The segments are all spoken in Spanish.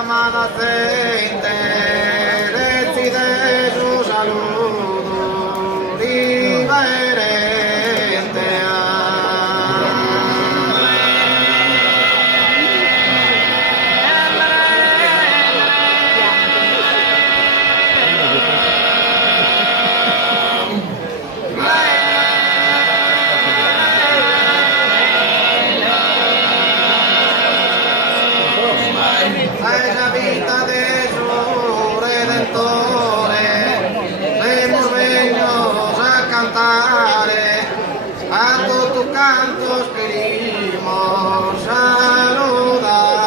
amada aceite, decide su saludo, riverente esa vista de su redentore, vemos vennos a cantar, a todos tus cantos querimos saludar.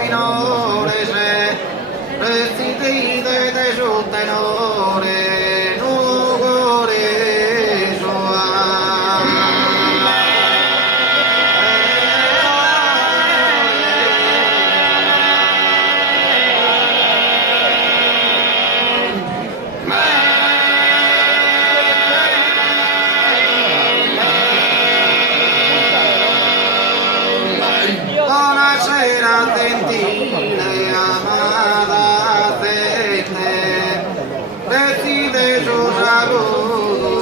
Minores, recitite de su tenore, nugore buonasera gentile amada aceite, decide su saludo,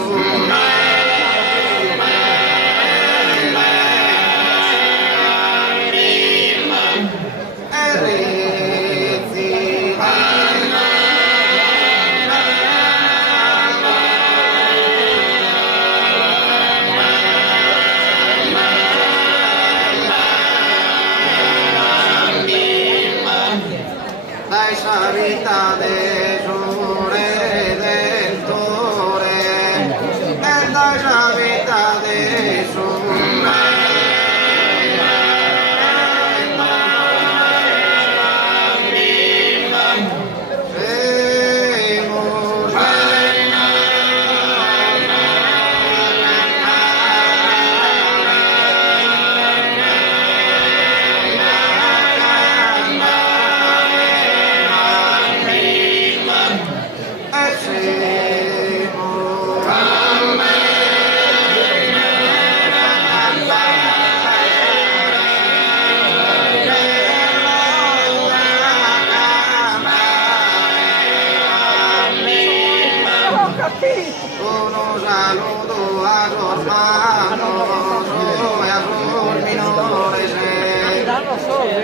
da esa vita de su redentore, da esa vita de su uno saludo a su hermano y a sus minores,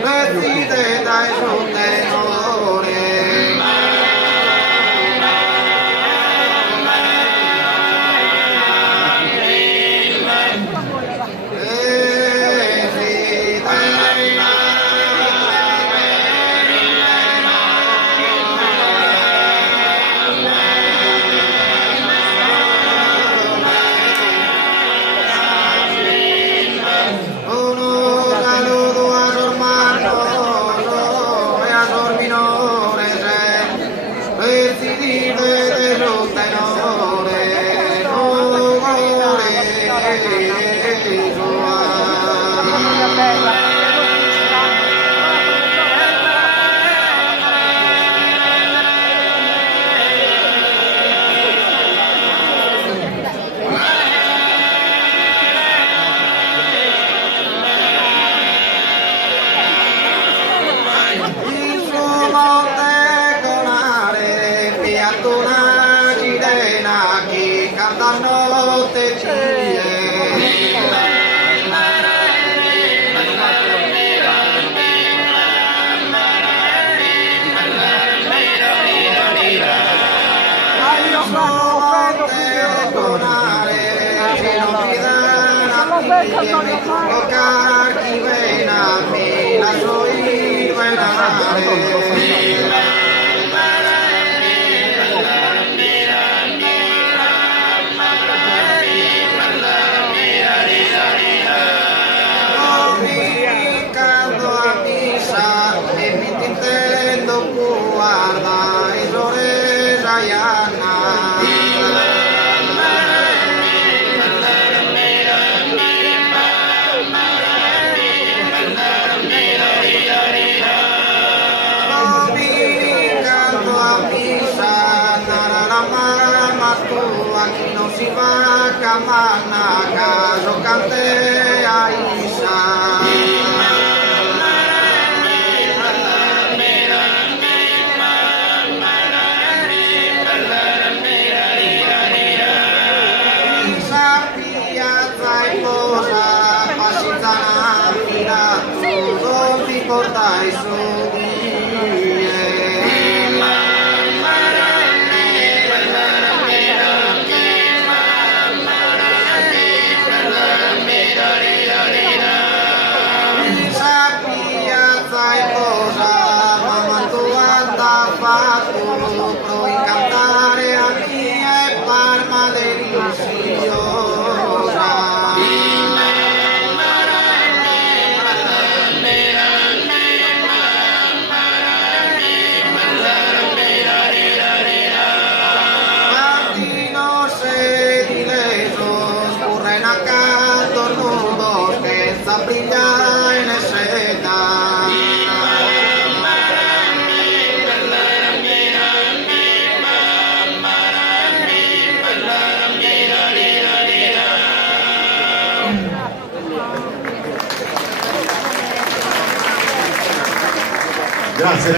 decide da su tenore. Una sirena que cantando te chile. Guarda e Lorena Iana tú, aquí no si va, camanaca, yo canté a Isa. Portai su di Sappia sai cosa mamma tua t'ha fatto puoi cantare a chi è Parma deliciosa. Brilla en escena. Grazie.